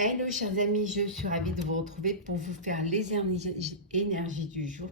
Hello chers amis, je suis ravie de vous retrouver pour vous faire les énergies du jour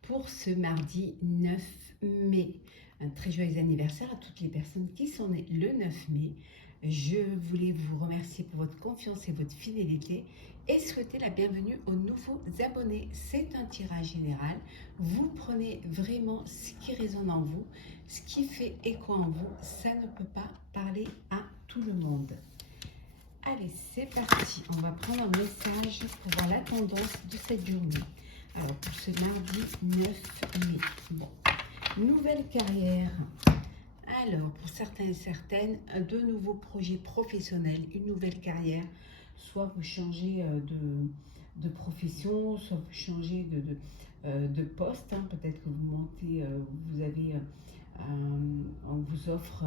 pour ce mardi 9 mai. Un très joyeux anniversaire à toutes les personnes qui sont nées le 9 mai. Je voulais vous remercier pour votre confiance et votre fidélité et souhaiter la bienvenue aux nouveaux abonnés. C'est un tirage général. Vous prenez vraiment ce qui résonne en vous, ce qui fait écho en vous. Ça ne peut pas parler à tout le monde. Allez, c'est parti. On va prendre un message pour voir la tendance de cette journée. Alors, pour ce mardi 9 mai. Bon, nouvelle carrière. Alors, pour certains et certaines, de nouveaux projets professionnels, une nouvelle carrière. Soit vous changez de profession, soit vous changez de poste. Hein. Peut-être que vous montez, vous avez, on vous offre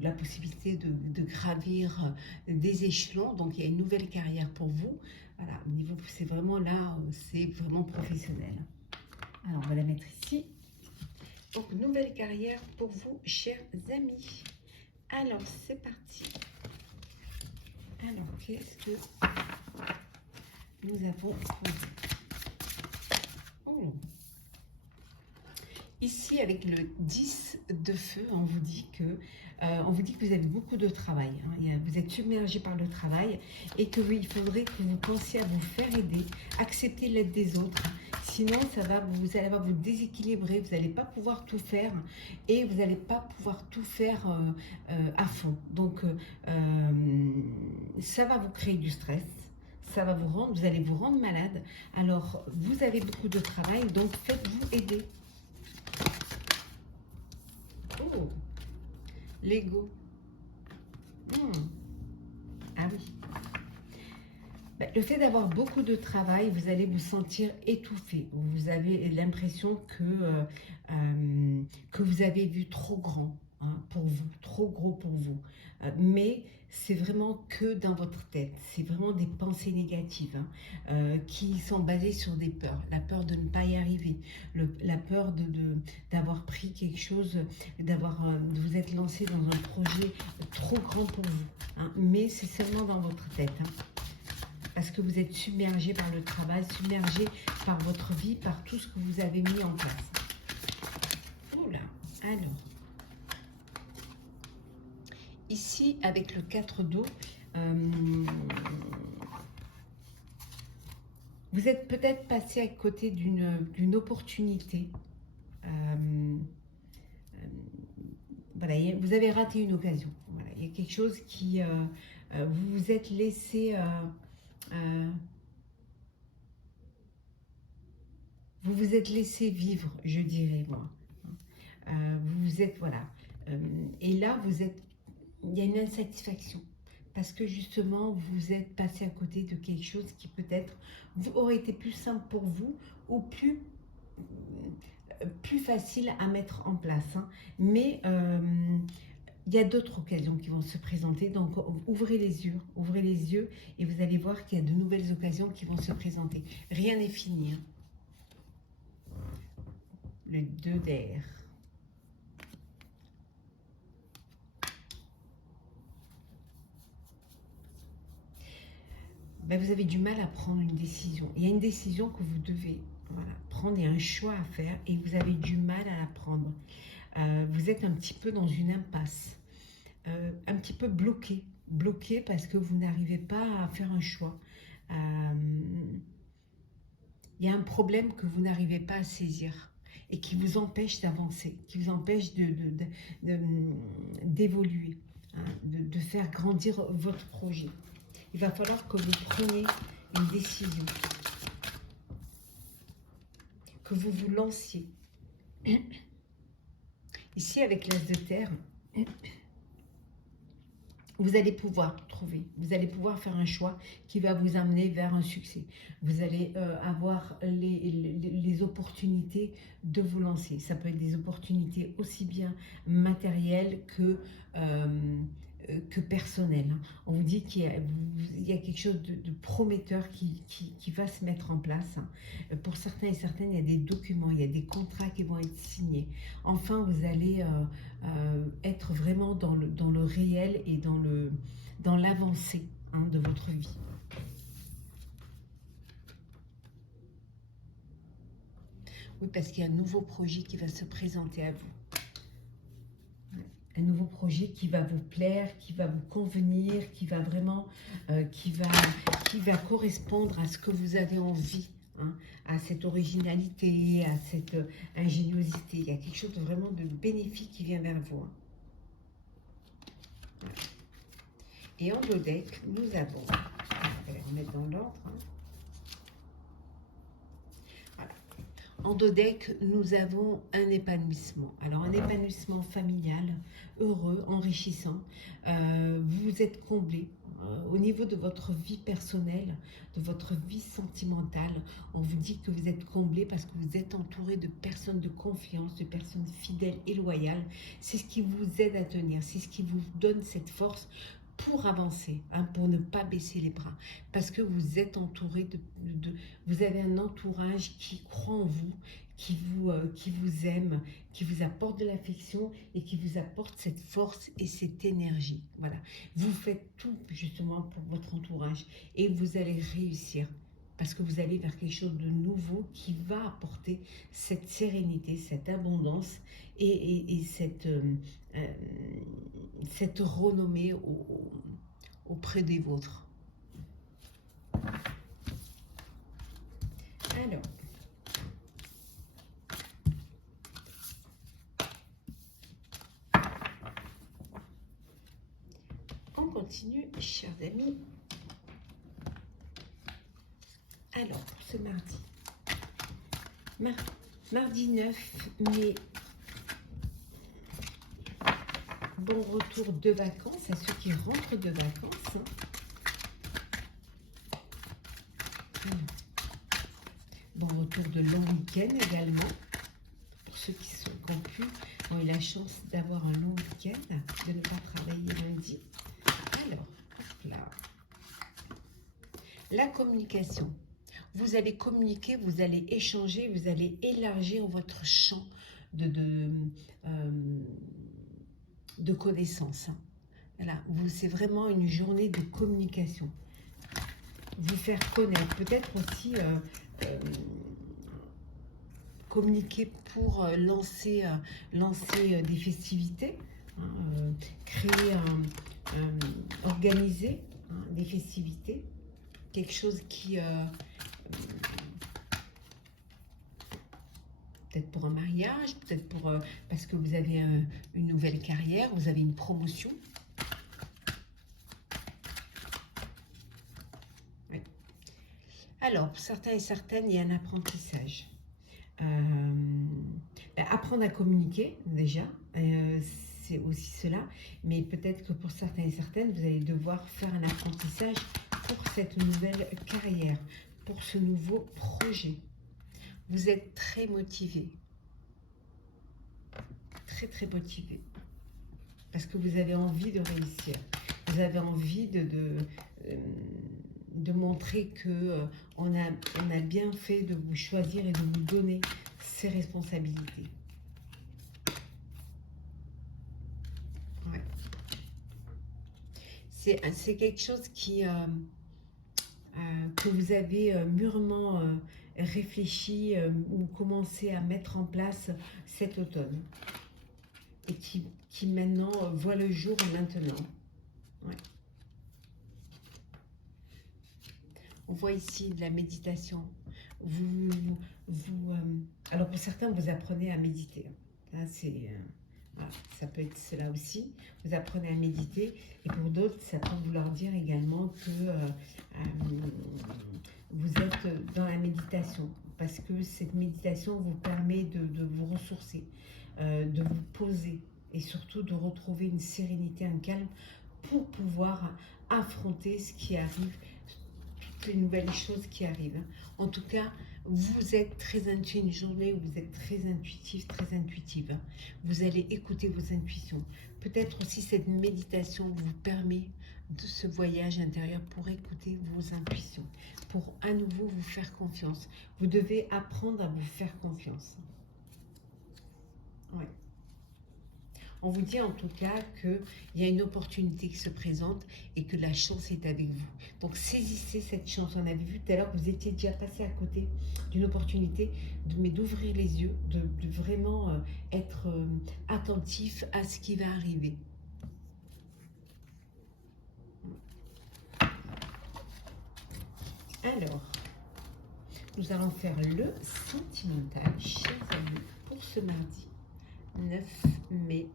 la possibilité de gravir des échelons. Donc, il y a une nouvelle carrière pour vous. Voilà, au niveau, c'est vraiment là, c'est vraiment professionnel. Alors, on va la mettre ici. Donc, nouvelle carrière pour vous, chers amis. Alors, c'est parti. Alors, qu'est-ce que nous avons pour vous? Oh. Ici, avec le 10 de feu, on vous dit que vous avez beaucoup de travail. Hein. Vous êtes submergé par le travail et que oui, il faudrait que vous pensiez à vous faire aider, accepter l'aide des autres. Sinon, vous allez vous déséquilibrer, vous n'allez pas pouvoir tout faire et vous n'allez pas pouvoir tout faire à fond. Donc, ça va vous créer du stress. Ça va vous allez vous rendre malade. Alors, vous avez beaucoup de travail, donc faites-vous aider. Oh, l'ego. Ah oui. Le fait d'avoir beaucoup de travail, vous allez vous sentir étouffé. Vous avez l'impression que vous avez vu trop grand pour vous, trop gros pour vous. Mais c'est vraiment que dans votre tête. C'est vraiment des pensées négatives qui sont basées sur des peurs. La peur de ne pas y arriver, la peur d'avoir pris quelque chose, de vous être lancé dans un projet trop grand pour vous. Mais c'est seulement dans votre tête. Parce que vous êtes submergé par le travail, submergé par votre vie, par tout ce que vous avez mis en place. Oula, alors. Ici, avec le 4 d'eau, vous êtes peut-être passé à côté d'une opportunité. Voilà, vous avez raté une occasion. Voilà, il y a quelque chose qui... vous vous êtes laissé... vous vous êtes laissé vivre, je dirais, moi. Vous vous êtes, voilà. Et là, il y a une insatisfaction. Parce que justement, vous êtes passé à côté de quelque chose qui peut-être aurait été plus simple pour vous ou plus facile à mettre en place. Hein. Mais il y a d'autres occasions qui vont se présenter. Donc, ouvrez les yeux et vous allez voir qu'il y a de nouvelles occasions qui vont se présenter. Rien n'est fini. Hein. Le 2 d'air. Vous avez du mal à prendre une décision. Il y a une décision que vous devez prendre, il y a un choix à faire et vous avez du mal à la prendre. Vous êtes un petit peu dans une impasse, un petit peu bloqué parce que vous n'arrivez pas à faire un choix. Il y a un problème que vous n'arrivez pas à saisir et qui vous empêche d'avancer, qui vous empêche d'évoluer, de faire grandir votre projet. Il va falloir que vous preniez une décision, que vous vous lanciez. Ici, avec l'As de terre, vous allez pouvoir trouver, vous allez pouvoir faire un choix qui va vous amener vers un succès. Vous allez avoir les opportunités de vous lancer. Ça peut être des opportunités aussi bien matérielles que que personnel. Hein. On vous dit qu'il y a quelque chose de prometteur qui va se mettre en place. Hein. Pour certains et certaines, il y a des documents, il y a des contrats qui vont être signés. Enfin, vous allez être vraiment dans le réel et dans l'avancée hein, de votre vie. Oui, parce qu'il y a un nouveau projet qui va se présenter à vous. Un nouveau projet qui va vous plaire, qui va vous convenir, qui va vraiment, qui va correspondre à ce que vous avez envie, hein, à cette originalité, à cette ingéniosité. Il y a quelque chose de vraiment de bénéfique qui vient vers vous. Hein. Voilà. Et en dodeck, nous avons, on va les remettre dans l'ordre. Hein. En dodeck, nous avons un épanouissement. Alors, un épanouissement familial, heureux, enrichissant. Vous êtes comblé au niveau de votre vie personnelle, de votre vie sentimentale. On vous dit que vous êtes comblé parce que vous êtes entouré de personnes de confiance, de personnes fidèles et loyales. C'est ce qui vous aide à tenir, c'est ce qui vous donne cette force pour avancer, hein, pour ne pas baisser les bras, parce que vous êtes entouré vous avez un entourage qui croit en vous, qui vous aime, qui vous apporte de l'affection et qui vous apporte cette force et cette énergie. Voilà, vous faites tout justement pour votre entourage et vous allez réussir. Parce que vous allez vers quelque chose de nouveau qui va apporter cette sérénité, cette abondance et cette renommée auprès des vôtres. Alors, on continue, chers amis. Alors, pour ce mardi, mardi 9 mai, bon retour de vacances à ceux qui rentrent de vacances. Bon retour de long week-end également, pour ceux qui ont eu la chance d'avoir un long week-end, de ne pas travailler lundi. Alors, hop là. La communication. Vous allez communiquer, vous allez échanger, vous allez élargir votre champ de connaissances. Voilà, c'est vraiment une journée de communication. Vous faire connaître, peut-être aussi communiquer pour lancer des festivités, hein, créer, organiser hein, des festivités, quelque chose qui peut-être pour un mariage, peut-être pour parce que vous avez une nouvelle carrière, vous avez une promotion. Oui. Alors, pour certains et certaines, il y a un apprentissage. Apprendre à communiquer, déjà, c'est aussi cela, mais peut-être que pour certains et certaines, vous allez devoir faire un apprentissage pour cette nouvelle carrière, pour ce nouveau projet. Vous êtes très motivé, très motivé, parce que vous avez envie de réussir, vous avez envie de montrer que on a bien fait de vous choisir et de vous donner ces responsabilités. Ouais. C'est quelque chose que vous avez mûrement réfléchi ou commencé à mettre en place cet automne et qui maintenant voit le jour maintenant. Ouais. On voit ici de la méditation. Alors pour certains, vous apprenez à méditer. Là, voilà, ça peut être cela aussi. Vous apprenez à méditer. Et pour d'autres, ça peut vouloir dire également que vous êtes dans la méditation. Parce que cette méditation vous permet de vous ressourcer, de vous poser et surtout de retrouver une sérénité, un calme pour pouvoir affronter ce qui arrive, toutes les nouvelles choses qui arrivent. En tout cas, Vous êtes très intuitif, une journée où vous êtes très intuitif, très intuitive. Vous allez écouter vos intuitions. Peut-être aussi cette méditation vous permet de ce voyage intérieur pour écouter vos intuitions, pour à nouveau vous faire confiance. Vous devez apprendre à vous faire confiance. Ouais. On vous dit en tout cas qu'il y a une opportunité qui se présente et que la chance est avec vous. Donc saisissez cette chance. On avait vu tout à l'heure que vous étiez déjà passé à côté d'une opportunité, mais d'ouvrir les yeux, de vraiment être attentif à ce qui va arriver. Alors, nous allons faire le sentimental, chers amis, pour ce mardi 9 mai.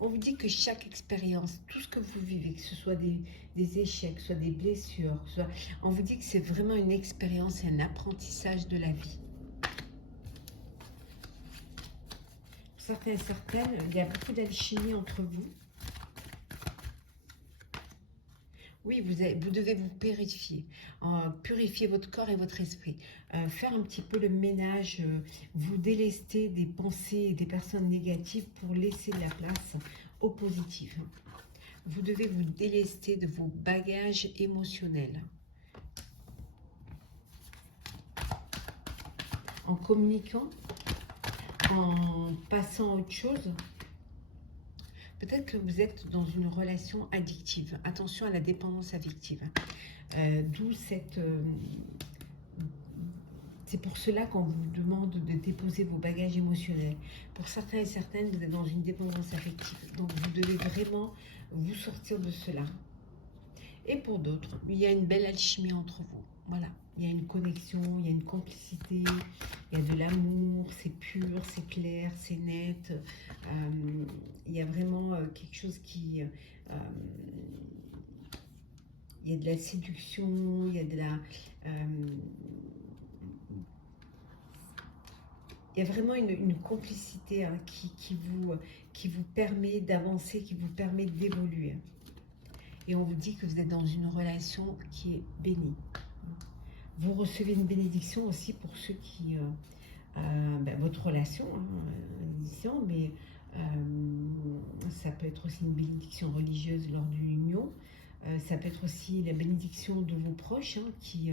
On vous dit que chaque expérience, tout ce que vous vivez, que ce soit des échecs, soit des blessures, on vous dit que c'est vraiment une expérience et un apprentissage de la vie. Pour certains et certaines, il y a beaucoup d'alchimie entre vous. Oui, vous devez vous purifier, purifier votre corps et votre esprit, faire un petit peu le ménage, vous délester des pensées et des personnes négatives pour laisser de la place au positif. Vous devez vous délester de vos bagages émotionnels. En communiquant, en passant à autre chose. Peut-être que vous êtes dans une relation addictive. Attention à la dépendance affective. D'où cette... c'est pour cela qu'on vous demande de déposer vos bagages émotionnels. Pour certains et certaines, vous êtes dans une dépendance affective. Donc, vous devez vraiment vous sortir de cela. Et pour d'autres, il y a une belle alchimie entre vous. Voilà. Il y a une connexion, il y a une complicité, il y a de l'amour, c'est pur, c'est clair, c'est net. Il y a vraiment quelque chose qui... il y a de la séduction, il y a de la... il y a vraiment une complicité hein, qui vous permet d'avancer, qui vous permet d'évoluer. Et on vous dit que vous êtes dans une relation qui est bénie. Vous recevez une bénédiction aussi pour ceux qui... votre relation, mais ça peut être aussi une bénédiction religieuse lors d'une union. Ça peut être aussi la bénédiction de vos proches hein, qui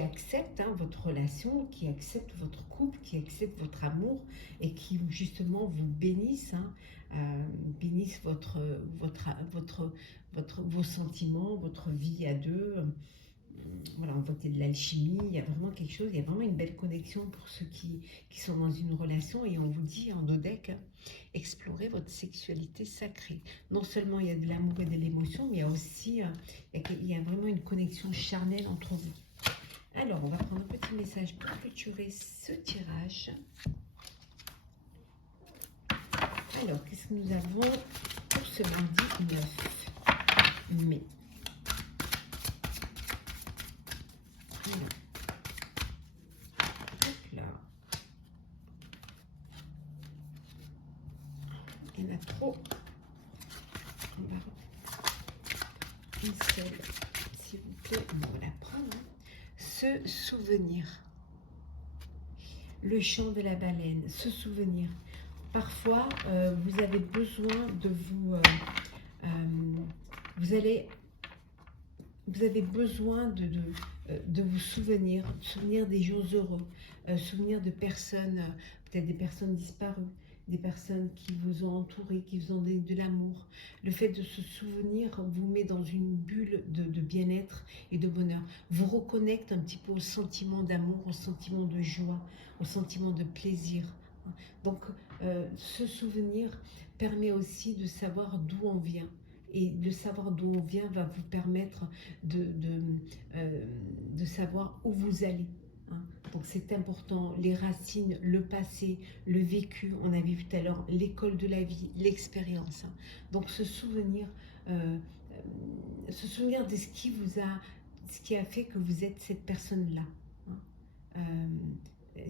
acceptent hein, votre relation, qui acceptent votre couple, qui acceptent votre amour et qui justement vous bénissent, hein, bénissent vos sentiments, votre vie à deux. Voilà, on voit qu'il y a de l'alchimie, il y a vraiment quelque chose, il y a vraiment une belle connexion pour ceux qui sont dans une relation. Et on vous dit en dodec, hein, explorez votre sexualité sacrée. Non seulement il y a de l'amour et de l'émotion, mais il y a aussi il y a vraiment une connexion charnelle entre vous. Alors, on va prendre un petit message pour clôturer ce tirage. Alors, qu'est-ce que nous avons pour ce mardi 9 mai? Alors, hop là. Il y en a trop. On va une seule, s'il vous plaît. On va la prendre. Se souvenir. Le chant de la baleine. Se souvenir. Parfois, vous avez besoin de vous... vous avez besoin de vous souvenir des jours heureux, souvenir de personnes, peut-être des personnes disparues, des personnes qui vous ont entouré, qui vous ont donné de l'amour. Le fait de se souvenir vous met dans une bulle de bien-être et de bonheur. Vous reconnecte un petit peu au sentiment d'amour, au sentiment de joie, au sentiment de plaisir. Donc, ce souvenir permet aussi de savoir d'où on vient. Et de savoir d'où on vient va vous permettre de savoir où vous allez. hein. Donc c'est important, les racines, le passé, le vécu, on avait vu tout à l'heure l'école de la vie, l'expérience, hein. Donc euh, se souvenir de ce qui vous a, ce qui a fait que vous êtes cette personne-là, hein.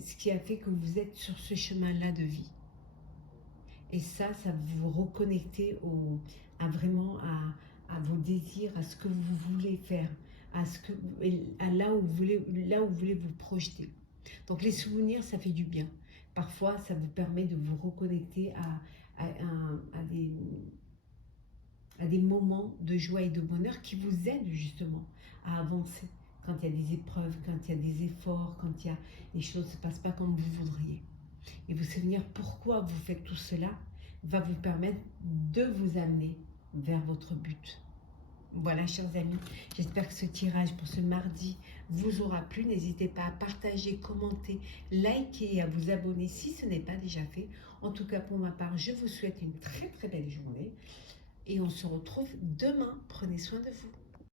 Ce qui a fait que vous êtes sur ce chemin-là de vie. Et ça vous reconnecter à vraiment à vos désirs, à ce que vous voulez faire, à là où vous voulez vous projeter. Donc les souvenirs, ça fait du bien. Parfois, ça vous permet de vous reconnecter à des moments de joie et de bonheur qui vous aident justement à avancer. Quand il y a des épreuves, quand il y a des efforts, quand les choses ne se passent pas comme vous voudriez. Et vous souvenir pourquoi vous faites tout cela va vous permettre de vous amener vers votre but. Voilà, chers amis, j'espère que ce tirage pour ce mardi vous aura plu. N'hésitez pas à partager, commenter, liker et à vous abonner si ce n'est pas déjà fait. En tout cas, pour ma part, je vous souhaite une très très belle journée et on se retrouve demain. Prenez soin de vous.